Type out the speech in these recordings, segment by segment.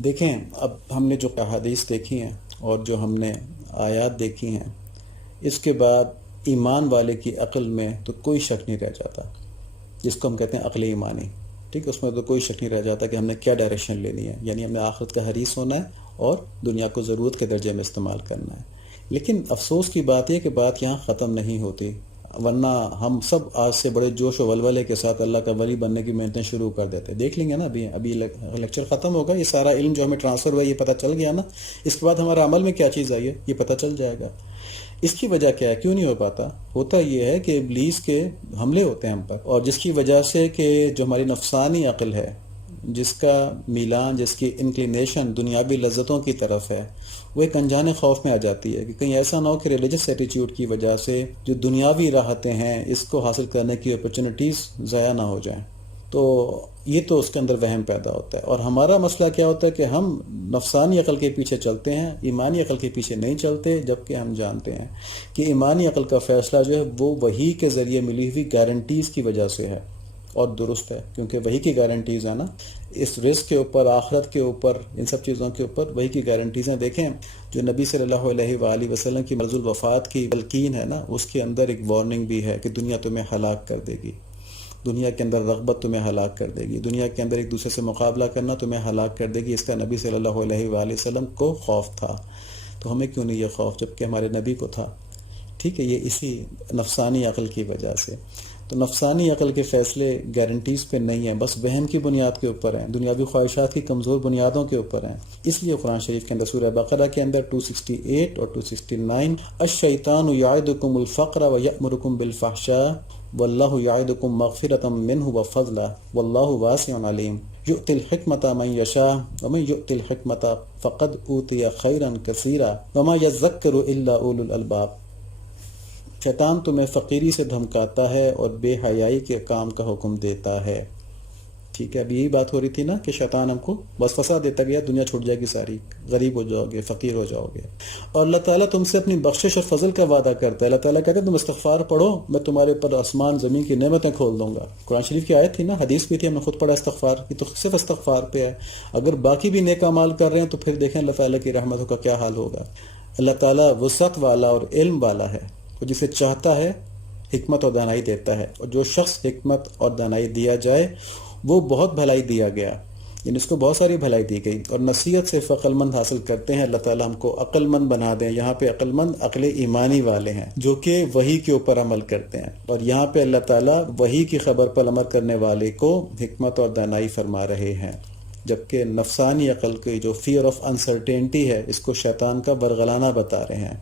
دیکھیں، اب ہم نے جو احادیث دیکھی ہیں اور جو ہم نے آیات دیکھی ہیں، اس کے بعد ایمان والے کی عقل میں تو کوئی شک نہیں رہ جاتا، جس کو ہم کہتے ہیں عقل ایمانی. ٹھیک ہے، اس میں تو کوئی شک نہیں رہ جاتا کہ ہم نے کیا ڈائریکشن لینی ہے. یعنی ہم نے آخرت کا حریص ہونا ہے اور دنیا کو ضرورت کے درجے میں استعمال کرنا ہے. لیکن افسوس کی بات یہ کہ بات یہاں ختم نہیں ہوتی، ورنہ ہم سب آج سے بڑے جوش و ولولے کے ساتھ اللہ کا ولی بننے کی محنتیں شروع کر دیتے. دیکھ لیں گے نا، ابھی لیکچر ختم ہوگا، یہ سارا علم جو ہمیں ٹرانسفر ہوا ہے یہ پتہ چل گیا نا، اس کے بعد ہمارا عمل میں کیا چیز آئی ہے یہ پتہ چل جائے گا. اس کی وجہ کیا ہے، کیوں نہیں ہو پاتا؟ ہوتا یہ ہے کہ ابلیس کے حملے ہوتے ہیں ہم پر، اور جس کی وجہ سے کہ جو ہماری نفسانی عقل ہے، جس کا میلان، جس کی انکلینیشن دنیاوی لذتوں کی طرف ہے، وہ ایک انجانے خوف میں آ جاتی ہے کہ کہیں ایسا نہ ہو کہ ریلیجس ایٹیٹیوڈ کی وجہ سے جو دنیاوی راحتیں ہیں اس کو حاصل کرنے کی اپرچونٹیز ضائع نہ ہو جائیں. تو یہ تو اس کے اندر وہم پیدا ہوتا ہے. اور ہمارا مسئلہ کیا ہوتا ہے کہ ہم نفسانی عقل کے پیچھے چلتے ہیں، ایمانی عقل کے پیچھے نہیں چلتے، جبکہ ہم جانتے ہیں کہ ایمانی عقل کا فیصلہ جو ہے وہ وحی کے ذریعے ملی ہوئی گارنٹیز کی وجہ سے ہے، اور درست ہے، کیونکہ وحی کی گارنٹیز ہیں نا، اس رزق کے اوپر، آخرت کے اوپر، ان سب چیزوں کے اوپر وحی کی گارنٹیز ہیں. دیکھیں، جو نبی صلی اللہ علیہ وآلہ وسلم کی مرض الوفات کی تلقین ہے نا، اس کے اندر ایک وارننگ بھی ہے کہ دنیا تمہیں ہلاک کر دے گی، دنیا کے اندر رغبت تمہیں ہلاک کر دے گی، دنیا کے اندر ایک دوسرے سے مقابلہ کرنا تمہیں ہلاک کر دے گی. اس کا نبی صلی اللہ علیہ وآلہ وسلم کو خوف تھا، تو ہمیں کیوں نہیں یہ خوف جبکہ ہمارے نبی کو تھا؟ ٹھیک ہے، یہ اسی نفسانی عقل کی وجہ سے. تو نفسانی عقل کے فیصلے گارنٹیز پہ نہیں ہیں، بس وہم کی بنیاد کے اوپر ہیں، دنیاوی خواہشات کی کمزور بنیادوں کے اوپر ہیں. اس لیے قرآن شریف کے اندر سورہ بقرہ کے اندر 268 اور 269 الشیطان یعدکم الفقر ویأمرکم بالفحشاء واللہ یعدکم مغفرۃ منہ وفضلا واللہ واسع علیم یؤتی الحکمۃ من یشاء ومن یؤتی الحکمۃ فقد اوتی خیرا کثیرا وما یذکر الا اولو الالباب. شیطان تمہیں فقیری سے دھمکاتا ہے اور بے حیائی کے کام کا حکم دیتا ہے. ٹھیک ہے، اب یہی بات ہو رہی تھی نا کہ شیطان ہم کو وسوسہ دیتا گیا دنیا چھوٹ جائے گی ساری، غریب ہو جاؤ گے، فقیر ہو جاؤ گے. اور اللہ تعالیٰ تم سے اپنی بخشش اور فضل کا وعدہ کرتا ہے. اللہ تعالیٰ کہتے ہیں تم استغفار پڑھو، میں تمہارے پر آسمان زمین کی نعمتیں کھول دوں گا. قرآن شریف کی آیت تھی نا، حدیث بھی تھی، ہم نے خود پڑھا استغفار کی، تو صرف استغفار پہ ہے. اگر باقی بھی نیک اعمال کر رہے ہیں تو پھر دیکھیں اللہ تعالیٰ کی رحمتوں کا کیا حال ہوگا. اللہ تعالیٰ وسعت والا اور علم والا ہے، وہ جسے چاہتا ہے حکمت اور دانائی دیتا ہے. اور جو شخص حکمت اور دانائی دیا جائے وہ بہت بھلائی دیا گیا، یعنی اس کو بہت ساری بھلائی دی گئی. اور نصیحت سے عقل مند حاصل کرتے ہیں. اللہ تعالیٰ ہم کو عقل مند بنا دیں. یہاں پہ عقل مند عقل ایمانی والے ہیں جو کہ وحی کے اوپر عمل کرتے ہیں، اور یہاں پہ اللہ تعالیٰ وحی کی خبر پر عمل کرنے والے کو حکمت اور دانائی فرما رہے ہیں. جبکہ نفسانی عقل کی جو فیئر آف انسرٹینٹی ہے، اس کو شیطان کا برگلانہ بتا رہے ہیں.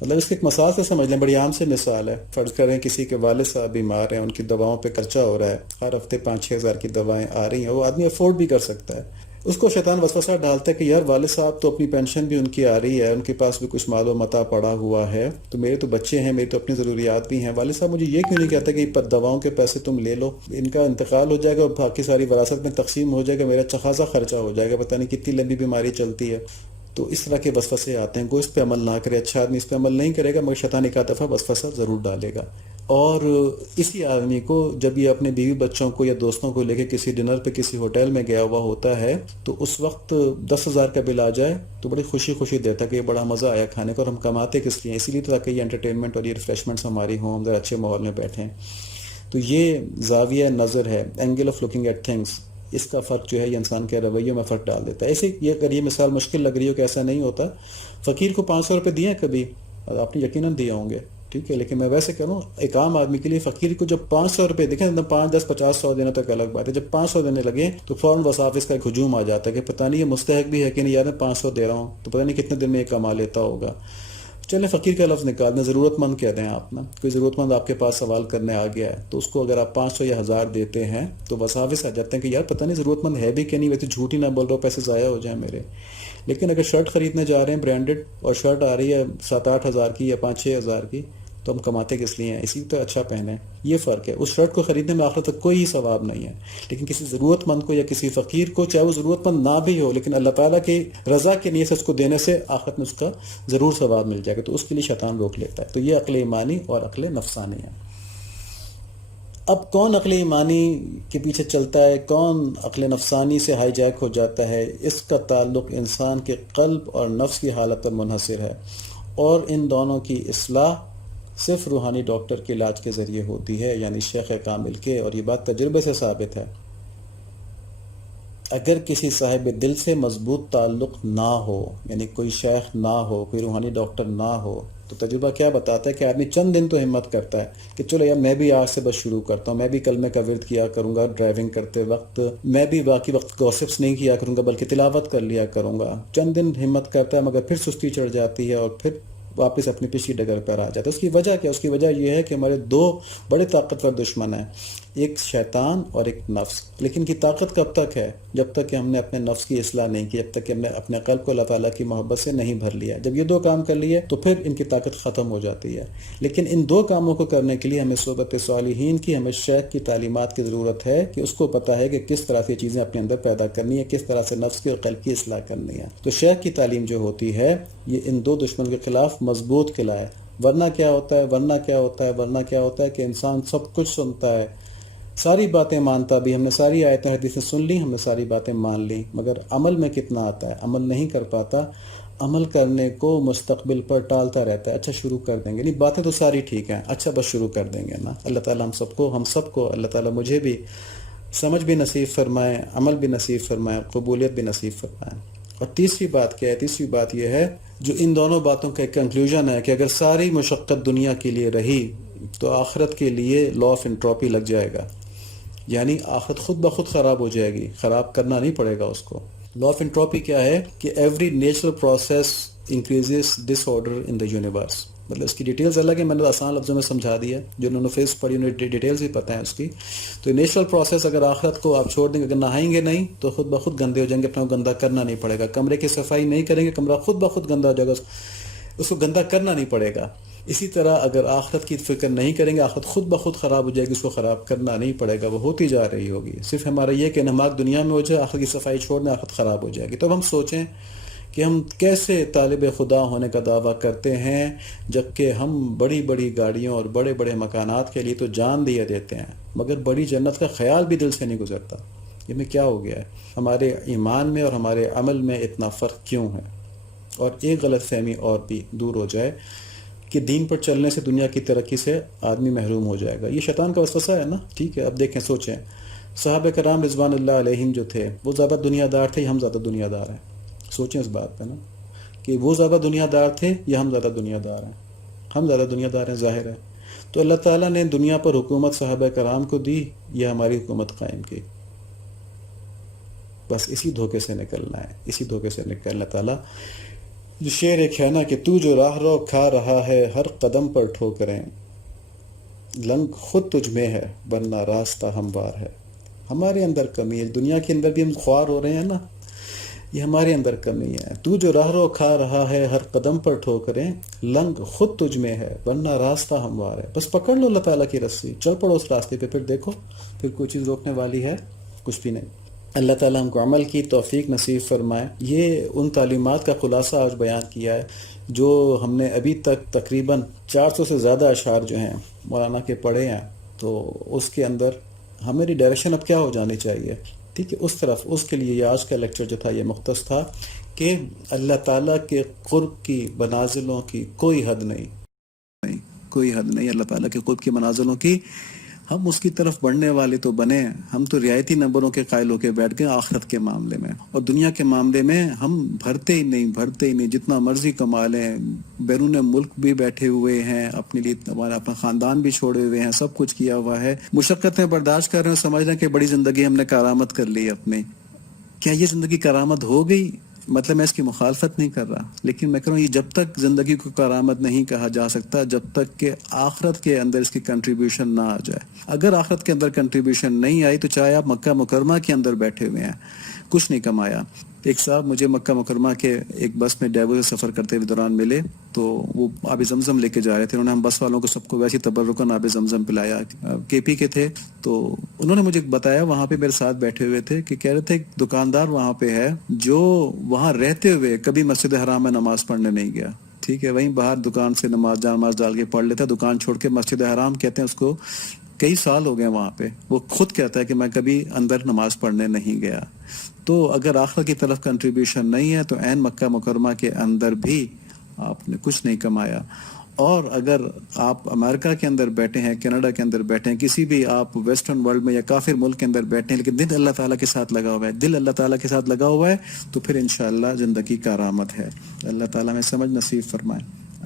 مطلب اس کی ایک مثال سے سمجھ لیں، بڑی عام سے مثال ہے. فرض کریں کسی کے والد صاحب بیمار ہیں، ان کی دواؤں پہ خرچہ ہو رہا ہے، ہر ہفتے 5-6 ہزار کی دوائیں آ رہی ہیں، وہ آدمی افورڈ بھی کر سکتا ہے. اس کو شیطان وسوسہ ڈالتا ہے کہ یار والد صاحب تو اپنی پینشن بھی ان کی آ رہی ہے، ان کے پاس بھی کچھ مال و متاع پڑا ہوا ہے، تو میرے تو بچے ہیں، میری تو اپنی ضروریات بھی ہیں. والد صاحب مجھے یہ کیوں نہیں کہتا کہ دواؤں کے پیسے تم لے لو، ان کا انتقال ہو جائے گا اور باقی ساری وراثت میں تقسیم ہو جائے گا، میرا اچھا خاصا خرچہ ہو جائے گا، پتہ نہیں کتنی لمبی بیماری چلتی ہے. تو اس طرح کے وسوسے آتے ہیں. گو اس پہ عمل نہ کرے، اچھا آدمی اس پہ عمل نہیں کرے گا، مگر شیطان ایک دفعہ وسوسہ ضرور ڈالے گا. اور اسی آدمی کو جب یہ اپنے بیوی بچوں کو یا دوستوں کو لے کے کسی ڈنر پہ کسی ہوٹل میں گیا ہوا ہوتا ہے، تو اس وقت 10,000 کا بل آ جائے تو بڑی خوشی خوشی دیتا کہ یہ بڑا مزہ آیا کھانے کو. اور ہم کماتے کس لیے؟ اسی لیے تاکہ یہ انٹرٹینمنٹ اور یہ ریفریشمنٹس ہماری ہوں، ہم ذرا اچھے ماحول میں بیٹھیں. تو یہ زاویہ نظر ہے، angle of looking at things. اس کا فرق جو ہے یہ انسان کے رویوں میں فرق ڈال دیتا ہے. ایسے یہ اگر یہ مثال مشکل لگ رہی ہو کہ ایسا نہیں ہوتا، فقیر کو 500 روپے دیے کبھی؟ آپ نے یقیناً دیے ہوں گے، ٹھیک ہے، لیکن میں ویسے کروں ایک عام آدمی کے لیے فقیر کو جب 500 روپے دیکھیں، 5، 10، 50، 100 دینا تک الگ بات ہے. جب 500 دینے لگے تو فوراً وصافس کا ایک ہجوم آ جاتا ہے کہ پتہ نہیں یہ مستحق بھی ہے کہ نہیں، یار میں 500 دے رہا ہوں تو پتہ نہیں کتنے دن میں یہ کما لیتا ہوگا. چلیں فقیر کا لفظ نکال دیں، ضرورت مند کہہ دیں. آپ نا کوئی ضرورت مند آپ کے پاس سوال کرنے آ گیا ہے تو اس کو اگر آپ 500 یا 1000 دیتے ہیں تو وساوس آ جاتے ہیں کہ یار پتہ نہیں ضرورت مند ہے بھی کہ نہیں، ویسے جھوٹ ہی نہ بول رہا ہو، پیسے ضائع ہو جائیں میرے. لیکن اگر شرٹ خریدنے جا رہے ہیں برانڈڈ اور شرٹ آ رہی ہے 7-8 ہزار کی یا 5-6 ہزار کی، تو ہم کماتے کس لیے ہیں؟ اسی تو اچھا پہنیں. یہ فرق ہے. اس شرٹ کو خریدنے میں آخرت تک کوئی ثواب نہیں ہے، لیکن کسی ضرورت مند کو یا کسی فقیر کو، چاہے وہ ضرورت مند نہ بھی ہو، لیکن اللہ تعالیٰ کی رضا کے نیت سے اس کو دینے سے آخرت میں اس کا ضرور ثواب مل جائے گا. تو اس کے لیے شیطان روک لیتا ہے. تو یہ عقل ایمانی اور عقل نفسانی ہے. اب کون عقل ایمانی کے پیچھے چلتا ہے، کون عقل نفسانی سے ہائی جیک ہو جاتا ہے، اس کا تعلق انسان کے قلب اور نفس کی حالت پر منحصر ہے، اور ان دونوں کی اصلاح صرف روحانی ڈاکٹر کے علاج کے ذریعے ہوتی ہے، یعنی شیخ کامل کے، اور یہ بات تجربے سے ثابت ہے۔ اگر کسی صاحب دل سے مضبوط تعلق نہ ہو، یعنی کوئی شیخ نہ ہو، کوئی روحانی ڈاکٹر نہ ہو، تو تجربہ کیا بتاتا ہے کہ آدمی چند دن تو ہمت کرتا ہے کہ چلو یار میں بھی آج سے بس شروع کرتا ہوں، میں بھی کلمے کا ورد کیا کروں گا ڈرائیونگ کرتے وقت، میں بھی باقی وقت گوسپس نہیں کیا کروں گا بلکہ تلاوت کر لیا کروں گا۔ چند دن ہمت کرتا ہے، مگر پھر سستی چڑھ جاتی ہے اور پھر واپس اپنی پچھلی ڈگر پر آ جاتا ہے۔ اس کی وجہ کیا؟ اس کی وجہ یہ ہے کہ ہمارے دو بڑے طاقتور دشمن ہیں، ایک شیطان اور ایک نفس۔ لیکن ان کی طاقت کب تک ہے؟ جب تک کہ ہم نے اپنے نفس کی اصلاح نہیں کی، جب تک کہ ہم نے اپنے قلب کو اللہ تعالیٰ کی محبت سے نہیں بھر لیا۔ جب یہ دو کام کر لیے تو پھر ان کی طاقت ختم ہو جاتی ہے۔ لیکن ان دو کاموں کو کرنے کے لیے ہمیں صحبت صالحین کی، ہمیں شیخ کی تعلیمات کی ضرورت ہے کہ اس کو پتہ ہے کہ کس طرح سے چیزیں اپنے اندر پیدا کرنی ہے، کس طرح سے نفس کی اور قلب کی اصلاح کرنی ہے۔ تو شیخ کی تعلیم جو ہوتی ہے یہ ان دو دشمن کے خلاف مضبوط قلعہ ہے۔ ورنہ کیا ہوتا ہے کہ انسان سب کچھ سنتا ہے، ساری باتیں مانتا بھی، ہم نے ساری آیتیں حدیثیں سن لی، ہم نے ساری باتیں مان لی، مگر عمل میں کتنا آتا ہے؟ عمل نہیں کر پاتا، عمل کرنے کو مستقبل پر ٹالتا رہتا ہے۔ اچھا شروع کر دیں گے، نہیں باتیں تو ساری ٹھیک ہیں، اچھا بس شروع کر دیں گے نا۔ اللہ تعالیٰ ہم سب کو اللہ تعالیٰ مجھے بھی سمجھ بھی نصیب فرمائے، عمل بھی نصیب فرمائے، قبولیت بھی نصیب فرمائے۔ اور تیسری بات کیا ہے؟ تیسری بات یہ ہے جو ان دونوں باتوں کا ایک کنکلوژن ہے کہ اگر ساری مشقت دنیا کے لیے رہی تو آخرت کے لیے لا آف انٹروپی لگ جائے گا، یعنی آخرت خود بخود خراب ہو جائے گی، خراب کرنا نہیں پڑے گا اس کو۔ لا آف انٹروپی کیا ہے؟ کہ every natural process increases disorder in the universe. مطلب اس کی ڈیٹیلز الگ ہے، میں نے آسان لفظوں میں سمجھا دیا، جنہوں نے فیس پڑھی انہیں ڈیٹیلز بھی پتہ ہے اس کی۔ تو نیچرل پروسیس اگر آخرت کو آپ چھوڑ دیں گے، اگر نہائیں گے نہیں تو خود بخود گندے ہو جائیں گے، اپنا گندہ کرنا نہیں پڑے گا۔ کمرے کی صفائی نہیں کریں گے، کمرہ خود بخود گندہ ہو جائے گا، اس کو گندہ کرنا نہیں پڑے گا۔ اسی طرح اگر آخرت کی فکر نہیں کریں گے، آخرت خود بخود خراب ہو جائے گی، اس کو خراب کرنا نہیں پڑے گا، وہ ہوتی جا رہی ہوگی۔ صرف ہمارا یہ کہ نماز دنیا میں ہو جائے، آخرت کی صفائی چھوڑنے آخرت خراب ہو جائے گی۔ تو ہم سوچیں کہ ہم کیسے طالب خدا ہونے کا دعویٰ کرتے ہیں جبکہ ہم بڑی بڑی گاڑیوں اور بڑے بڑے مکانات کے لیے تو جان دیا دیتے ہیں، مگر بڑی جنت کا خیال بھی دل سے نہیں گزرتا۔ یہ میں کیا ہو گیا ہے؟ ہمارے ایمان میں اور ہمارے عمل میں اتنا فرق کیوں ہے؟ اور ایک غلط فہمی اور بھی دور ہو جائے کہ دین پر چلنے سے دنیا کی ترقی سے آدمی محروم ہو جائے گا۔ یہ شیطان کا وسوسہ ہے نا، ٹھیک ہے۔ اب دیکھیں، سوچیں، صحابہ کرام رضوان اللہ علیہم جو تھے وہ زیادہ دنیا دار تھے یا ہم زیادہ دنیا دار ہیں؟ سوچیں اس بات پہ نا، کہ وہ زیادہ دنیا دار تھے یا ہم زیادہ دنیا دار ہیں؟ ہم زیادہ دنیا دار ہیں، ظاہر ہے۔ تو اللہ تعالیٰ نے دنیا پر حکومت صحابہ کرام کو دی یا ہماری حکومت قائم کی؟ بس اسی دھوکے سے نکلنا ہے، اسی دھوکے سے نکلنا۔ تعالیٰ جو شعر ایک ہے نا کہ تو جو راہ رو کھا رہا ہے ہر قدم پر ٹھوکریں، لنگ خود تجھ میں ہے ورنہ راستہ ہموار ہے۔ ہمارے اندر کمی ہے، دنیا کے اندر بھی ہم خوار ہو رہے ہیں نا، یہ ہمارے اندر کمی ہے۔ تو جو راہ رو کھا رہا ہے ہر قدم پر ٹھوکریں، لنگ خود تجھ میں ہے ورنہ راستہ ہموار ہے۔ بس پکڑ لو اللہ تعالیٰ کی رسی، چل پڑو اس راستے پہ، پھر دیکھو پھر کوئی چیز روکنے والی ہے؟ کچھ بھی نہیں۔ اللہ تعالیٰ ہم کو عمل کی توفیق نصیب فرمائے۔ یہ ان تعلیمات کا خلاصہ آج بیان کیا ہے جو ہم نے ابھی تک تقریباً 400 سے زیادہ اشعار جو ہیں مولانا کے پڑھے ہیں، تو اس کے اندر ہماری ڈائریکشن اب کیا ہو جانی چاہیے؟ ٹھیک ہے، اس طرف، اس کے لیے یہ آج کا لیکچر جو تھا یہ مختص تھا کہ اللہ تعالیٰ کے قرب کی منازلوں کی کوئی حد نہیں، کوئی حد نہیں اللہ تعالیٰ کے قرب کی منازلوں کی۔ ہم اس کی طرف بڑھنے والے تو بنے، ہم تو رعایتی نمبروں کے قائل ہو کے بیٹھ گئے آخرت کے معاملے میں، اور دنیا کے معاملے میں ہم بھرتے ہی نہیں، جتنا مرضی کما لیں، بیرون ملک بھی بیٹھے ہوئے ہیں، اپنے لیے ہمارا اپنا خاندان بھی چھوڑے ہوئے ہیں، سب کچھ کیا ہوا ہے، مشقتیں برداشت کر رہے ہیں، سمجھ رہے ہیں کہ بڑی زندگی ہم نے کارآمد کر لی اپنی۔ کیا یہ زندگی کارآمد ہو گئی؟ مطلب میں اس کی مخالفت نہیں کر رہا، لیکن میں کہہ رہا ہوں یہ جب تک زندگی کو کارآمد نہیں کہا جا سکتا جب تک کہ آخرت کے اندر اس کی کنٹریبیوشن نہ آ جائے۔ اگر آخرت کے اندر کنٹریبیوشن نہیں آئی تو چاہے آپ مکہ مکرمہ کے اندر بیٹھے ہوئے ہیں، کچھ نہیں کمایا۔ ایک صاحب مجھے مکہ مکرمہ کے ایک بس میں ڈیوو سے سفر کرتے ہوئے دوران ملے، تو وہ آب زمزم لے کے جا رہے تھے، انہوں نے ہم بس والوں کو سب کو ویسی تبرکاً آب زمزم پلایا، کے پی کے تھے۔ تو انہوں نے مجھے بتایا، وہاں پہ میرے ساتھ بیٹھے ہوئے تھے، کہ کہہ رہے تھے ایک دکاندار وہاں پہ ہے جو وہاں رہتے ہوئے کبھی مسجد حرام میں نماز پڑھنے نہیں گیا، ٹھیک ہے، وہیں باہر دکان سے نماز ڈال کے پڑھ لیتا، دکان چھوڑ کے مسجد حرام کہتے ہیں اس کو کئی سال ہو گئے وہاں پہ، وہ خود کہتا ہے کہ میں کبھی اندر نماز پڑھنے نہیں گیا. تو اگر آخرت کی طرف کنٹریبیوشن نہیں ہے تو عین مکہ مکرمہ کے اندر بھی آپ نے کچھ نہیں کمایا. اور اگر آپ امریکہ کے اندر بیٹھے ہیں، کینیڈا کے اندر بیٹھے ہیں، کسی بھی آپ ویسٹرن ورلڈ میں یا کافر ملک کے اندر بیٹھے ہیں، لیکن دل اللہ تعالیٰ کے ساتھ لگا ہوا ہے، دل اللہ تعالیٰ کے ساتھ لگا ہوا ہے، تو پھر انشاءاللہ زندگی کارآمد ہے. اللہ تعالیٰ میں سمجھ نصیب فرمائے.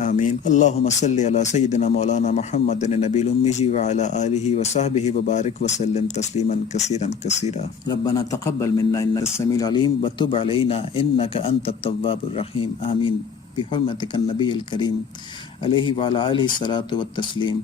آمین. اللہم صلی علی سیدنا مولانا محمد نبی الامی وعلی آلہ وصحبہ وبارک وسلم تسلیما کثیرا کثیرا. ربنا تقبل منا انک السمیع العلیم وتب علینا انک انت التواب الرحیم. آمین بحرمتک النبی الکریم علیہ وعلی آلہ الصلاۃ والتسلیم.